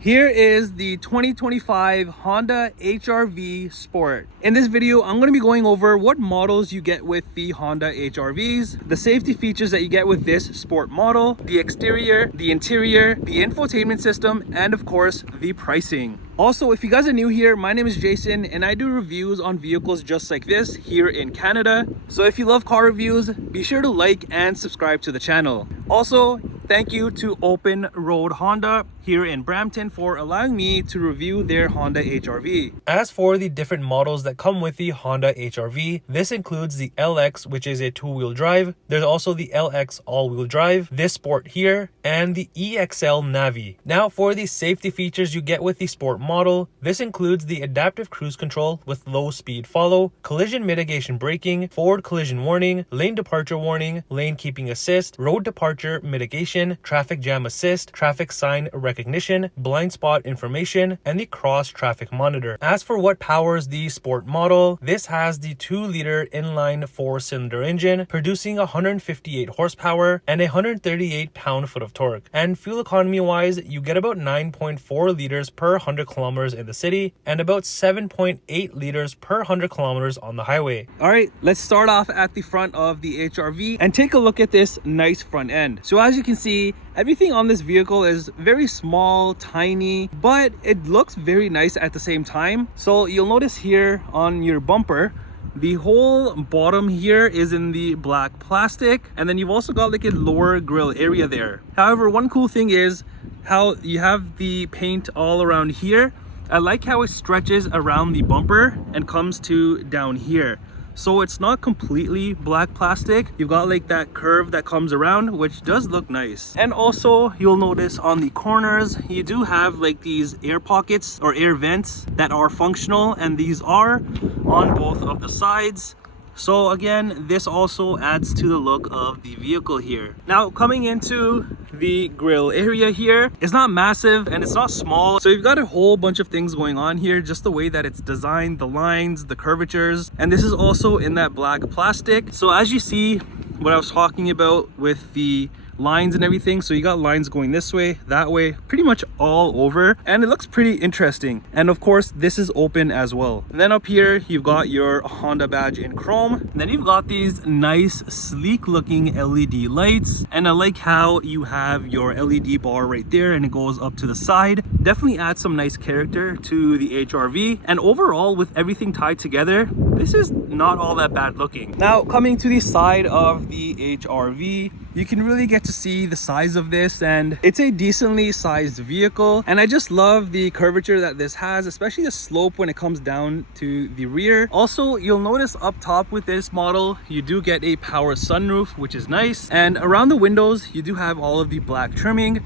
Here is the 2025 Honda HR-V Sport. In this video, I'm going to be going over what models you get with the Honda HR-Vs, the safety features that you get with this sport model, the exterior, the interior, the infotainment system, and of course, the pricing. Also, if you guys are new here, my name is Jason and I do reviews on vehicles just like this here in Canada. So if you love car reviews, be sure to like and subscribe to the channel. Also, thank you to OpenRoad Honda here in Brampton for allowing me to review their Honda HR-V. As for the different models that come with the Honda HR-V, this includes the LX, which is a two-wheel drive. There's also the LX all-wheel drive, this Sport here, and the EX-L Navi. Now for the safety features you get with the Sport model, this includes the adaptive cruise control with low speed follow, collision mitigation braking, forward collision warning, lane departure warning, lane keeping assist, road departure mitigation, traffic jam assist, traffic sign recognition, blind spot information, and the cross traffic monitor. As for what powers the Sport model, this has the 2-liter inline 4-cylinder engine producing 158 horsepower and 138 pound-foot of torque. And fuel economy wise, you get about 9.4 liters per 100 kilometers in the city and about 7.8 liters per 100 kilometers on the highway. All right, let's start off at the front of the HR-V and take a look at this nice front end. So as you can see, everything on this vehicle is very small, tiny, but it looks very nice at the same time. So you'll notice here on your bumper, the whole bottom here is in the black plastic, and then you've also got like a lower grille area there. However, one cool thing is how you have the paint all around here. I like how it stretches around the bumper and comes to down here. So it's not completely black plastic. You've got like that curve that comes around, which does look nice. And also you'll notice on the corners, you do have like these air pockets or air vents that are functional, and these are on both of the sides. So again, this also adds to the look of the vehicle here. Now coming into the grille area here, it's not massive and it's not small. So you've got a whole bunch of things going on here, just the way that it's designed, the lines, the curvatures, and this is also in that black plastic. So as you see what I was talking about with the lines and everything, so you got lines going this way, that way, pretty much all over, and it looks pretty interesting. And of course this is open as well. And then up here you've got your Honda badge in chrome, and then you've got these nice sleek looking LED lights, and I like how you have your LED bar right there and it goes up to the side. Definitely adds some nice character to the HR-V, and overall with everything tied together, this is not all that bad looking. Now coming to the side of the HR-V, you can really get to see the size of this, and it's a decently sized vehicle, and I just love the curvature that this has, especially the slope when it comes down to the rear. Also, you'll notice up top with this model, you do get a power sunroof, which is nice, and around the windows you do have all of the black trimming,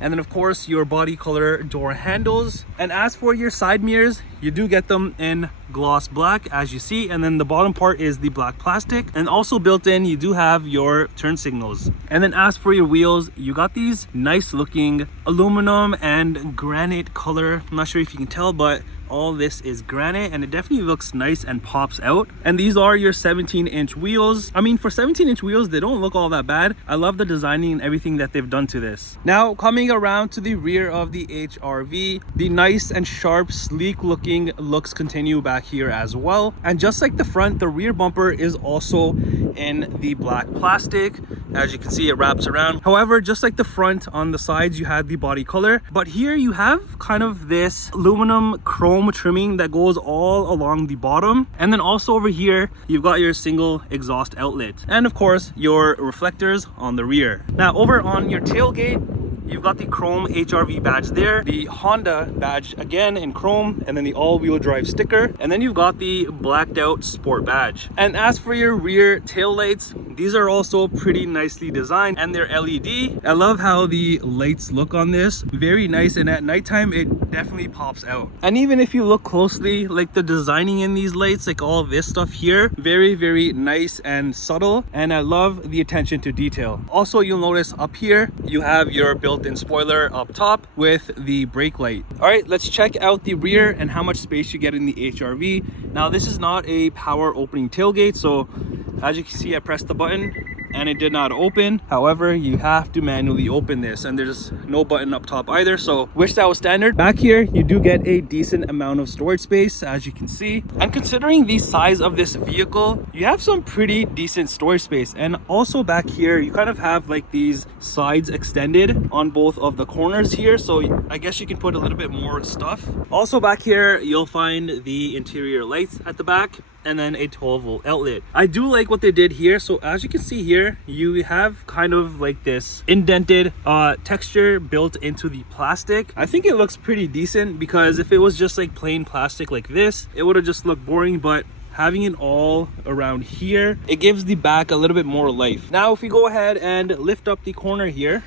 and then of course your body color door handles. And as for your side mirrors, you do get them in gloss black as you see, and then the bottom part is the black plastic, and also built in you do have your turn signals. And then as for your wheels, you got these nice looking aluminum and granite color. I'm not sure if you can tell, but all this is granite and it definitely looks nice and pops out. And these are your 17-inch wheels. I mean, for 17-inch wheels, they don't look all that bad. I love the designing and everything that they've done to this. Now coming around to the rear of the HR-V, the nice and sharp, sleek looking looks continue back here as well. And just like the front, the rear bumper is also in the black plastic. As you can see, it wraps around. However, just like the front, on the sides you had the body color, but here you have kind of this aluminum chrome trimming that goes all along the bottom. And then also over here you've got your single exhaust outlet, and of course your reflectors on the rear. Now over on your tailgate, you've got the chrome HR-V badge there, the Honda badge again in chrome, and then the all-wheel drive sticker, and then you've got the blacked out sport badge. And as for your rear tail lights, these are also pretty nicely designed, and they're LED. I love how the lights look on this, very nice, and at nighttime it definitely pops out. And even if you look closely, like the designing in these lights, like all this stuff here, very nice and subtle, and I love the attention to detail. Also, you'll notice up here you have your built-in spoiler up top with the brake light. All right, let's check out the rear and how much space you get in the HR-V. Now this is not a power opening tailgate, so as you can see, I pressed the button and it did not open. However, you have to manually open this, and there's no button up top either, so wish that was standard. Back here you do get a decent amount of storage space, as you can see, and considering the size of this vehicle, you have some pretty decent storage space. And also back here you kind of have like these sides extended on both of the corners here, so I guess you can put a little bit more stuff. Also back here you'll find the interior lights at the back, and then a 12-volt outlet. I do like what they did here. So as you can see here, you have kind of like this indented texture built into the plastic. I think it looks pretty decent, because if it was just like plain plastic like this, it would have just looked boring, but having it all around here, it gives the back a little bit more life. Now if we go ahead and lift up the corner here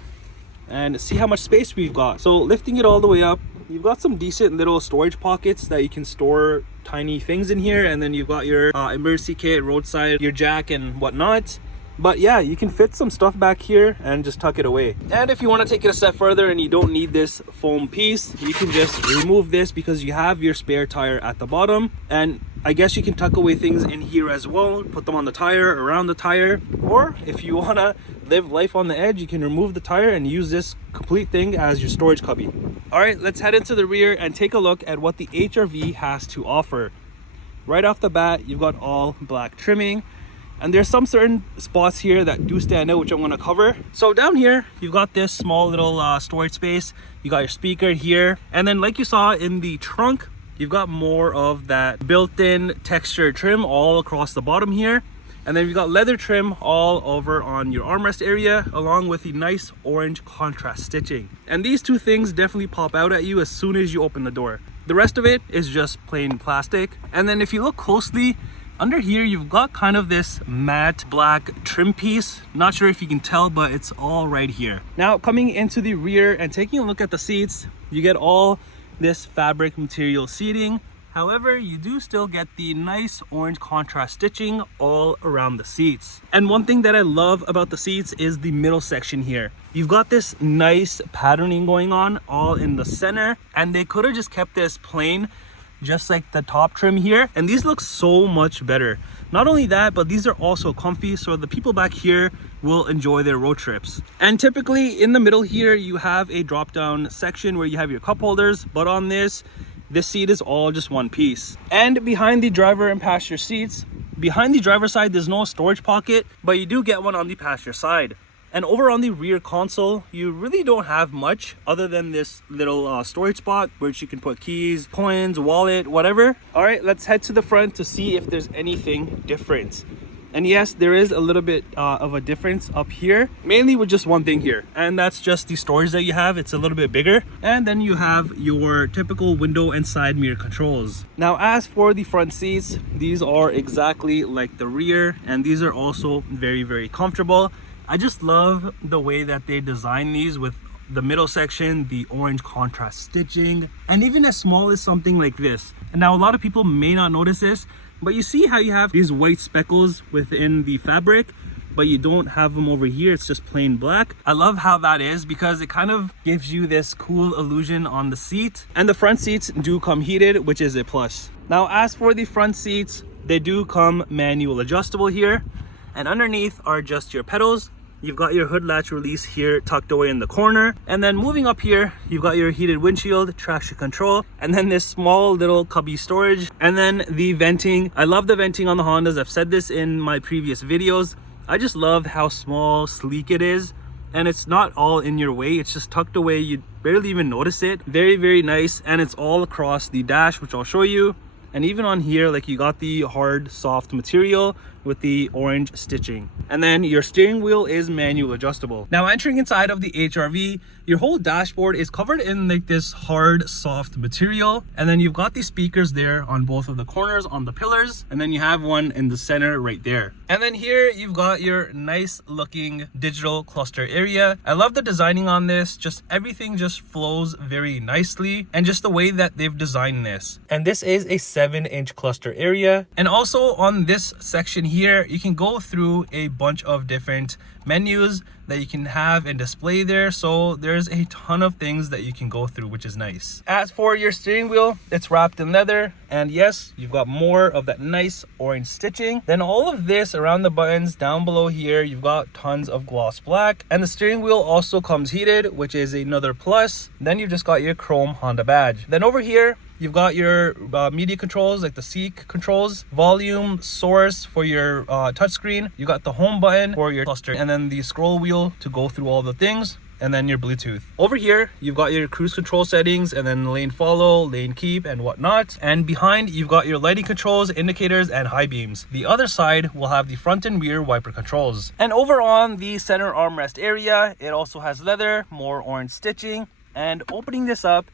and see how much space we've got. So lifting it all the way up, you've got some decent little storage pockets that you can store tiny things in here, and then you've got your emergency kit, roadside, your jack and whatnot. But yeah, you can fit some stuff back here and just tuck it away. And if you want to take it a step further and you don't need this foam piece, you can just remove this, because you have your spare tire at the bottom, and I guess you can tuck away things in here as well, put them on the tire, around the tire, or if you want to live life on the edge, you can remove the tire and use this complete thing as your storage cubby. All right, let's head into the rear and take a look at what the HR-V has to offer. Right off the bat, you've got all black trimming, and there's some certain spots here that do stand out, which I'm going to cover. So down here you've got this small little storage space. You got your speaker here, and then like you saw in the trunk, you've got more of that built-in texture trim all across the bottom here. And then we've got leather trim all over on your armrest area, along with the nice orange contrast stitching. And these two things definitely pop out at you as soon as you open the door. The rest of it is just plain plastic. And then if you look closely, under here you've got kind of this matte black trim piece. Not sure if you can tell, but it's all right here. Now coming into the rear and taking a look at the seats, you get all this fabric material seating. However, you do still get the nice orange contrast stitching all around the seats. And one thing that I love about the seats is the middle section here. You've got this nice patterning going on all in the center, and they could have just kept this plain, just like the top trim here, and these look so much better. Not only that, but these are also comfy, so the people back here will enjoy their road trips. And typically in the middle here you have a drop down section where you have your cup holders, but on this seat is all just one piece. And behind the driver and passenger seats, behind the driver's side, there's no storage pocket, but you do get one on the passenger side. And over on the rear console, you really don't have much other than this little storage spot which you can put keys, coins, wallet, whatever. All right, let's head to the front to see if there's anything different. And yes, there is a little bit of a difference up here, mainly with just one thing here, and that's just the storage that you have. It's a little bit bigger, and then you have your typical window and side mirror controls. Now as for the front seats, these are exactly like the rear, and these are also very, very comfortable. I just love the way that they design these with the middle section, the orange contrast stitching, and even as small as something like this. And now a lot of people may not notice this, but you see how you have these white speckles within the fabric, but you don't have them over here. It's just plain black. I love how that is, because it kind of gives you this cool illusion on the seat. And the front seats do come heated, which is a plus. Now as for the front seats, they do come manual adjustable here, and underneath are just your pedals. You've got your hood latch release here tucked away in the corner. And then moving up here, you've got your heated windshield, traction control, and then this small little cubby storage. And then the venting. I love the venting on the Hondas. I've said this in my previous videos. I just love how small, sleek it is. And it's not all in your way. It's just tucked away. You barely even notice it. Very, very nice. And it's all across the dash, which I'll show you. And even on here, like, you got the hard, soft material with the orange stitching. And then your steering wheel is manual adjustable. Now entering inside of the HR-V, your whole dashboard is covered in like this hard, soft material. And then you've got these speakers there on both of the corners on the pillars. And then you have one in the center right there. And then here you've got your nice looking digital cluster area. I love the designing on this. Just everything just flows very nicely. And just the way that they've designed this. And this is a 7-inch cluster area. And also on this section here, you can go through a bunch of different menus. that you can have and display there. So there's a ton of things that you can go through, which is nice. As for your steering wheel, it's wrapped in leather, and yes, you've got more of that nice orange stitching. Then all of this around the buttons down below here, you've got tons of gloss black, and the steering wheel also comes heated, which is another plus. Then you've just got your chrome Honda badge. Then over here, you've got your media controls, like the seek controls, volume, source for your touchscreen. You got the home button for your cluster, and then the scroll wheel to go through all the things, and then your Bluetooth. Over here, you've got your cruise control settings, and then lane follow, lane keep, and whatnot. And behind, you've got your lighting controls, indicators, and high beams. The other side will have the front and rear wiper controls. And over on the center armrest area, it also has leather, more orange stitching. And opening this up,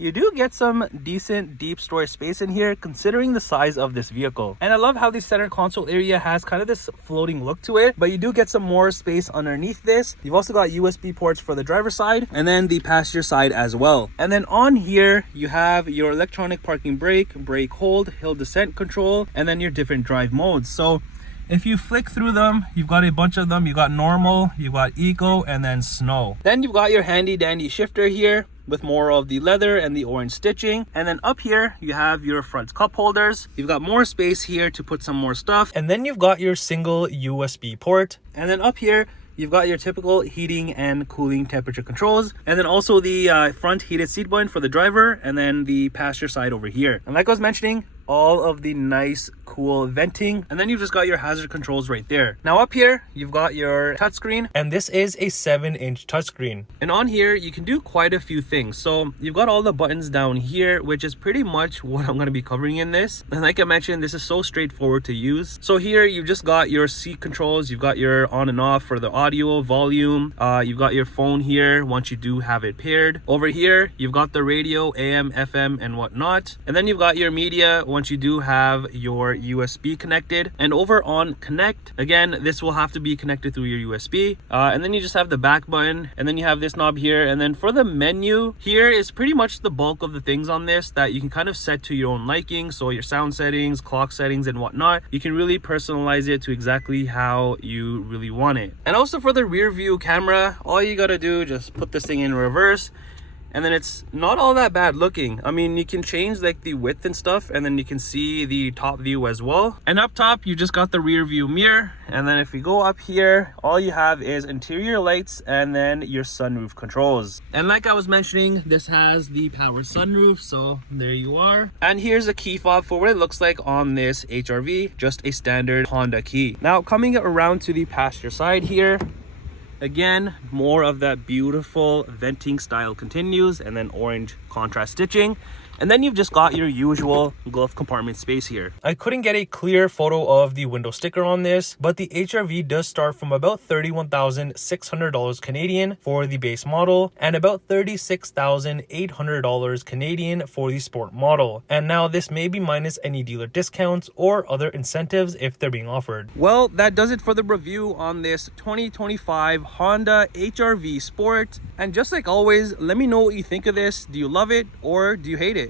you do get some decent deep storage space in here considering the size of this vehicle. And I love how the center console area has kind of this floating look to it, but you do get some more space underneath this. You've also got USB ports for the driver's side and then the passenger side as well. And then on here, you have your electronic parking brake, brake hold, hill descent control, and then your different drive modes. So if you flick through them, you've got a bunch of them. You've got normal, you've got eco, and then snow. Then you've got your handy dandy shifter here with more of the leather and the orange stitching. And then up here, you have your front cup holders. You've got more space here to put some more stuff. And then you've got your single USB port. And then up here, you've got your typical heating and cooling temperature controls. And then also the front heated seat button for the driver, and then the passenger side over here. And like I was mentioning, all of the nice cool venting, and then you've just got your hazard controls right there. Now up here, you've got your touchscreen, and this is a 7-inch touchscreen. And on here, you can do quite a few things. So you've got all the buttons down here, which is pretty much what I'm going to be covering in this. And like I mentioned, this is so straightforward to use. So here, you've just got your seat controls, you've got your on and off for the audio, volume, you've got your phone here once you do have it paired. Over here, you've got the radio, AM, FM, and whatnot. And then you've got your media once you do have your USB connected. And over on connect, again, this will have to be connected through your USB. And then you just have the back button, and then you have this knob here. And then for the menu, here is pretty much the bulk of the things on this that you can kind of set to your own liking. So your sound settings, clock settings, and whatnot, you can really personalize it to exactly how you really want it. And also for the rear view camera, all you gotta do, just put this thing in reverse, and then it's not all that bad looking. I mean, you can change like the width and stuff, and then you can see the top view as well. And up top, you just got the rear view mirror. And then if we go up here, all you have is interior lights and then your sunroof controls. And like I was mentioning, this has the power sunroof, so there you are. And here's a key fob for what it looks like on this HR-V, just a standard Honda key. Now coming around to the passenger side here, again, more of that beautiful venting style continues, and then orange contrast stitching. And then you've just got your usual glove compartment space here. I couldn't get a clear photo of the window sticker on this, but the HR-V does start from about $31,600 Canadian for the base model, and about $36,800 Canadian for the sport model. And now this may be minus any dealer discounts or other incentives if they're being offered. Well, that does it for the review on this 2025 Honda HR-V Sport. And just like always, let me know what you think of this. Do you love it or do you hate it?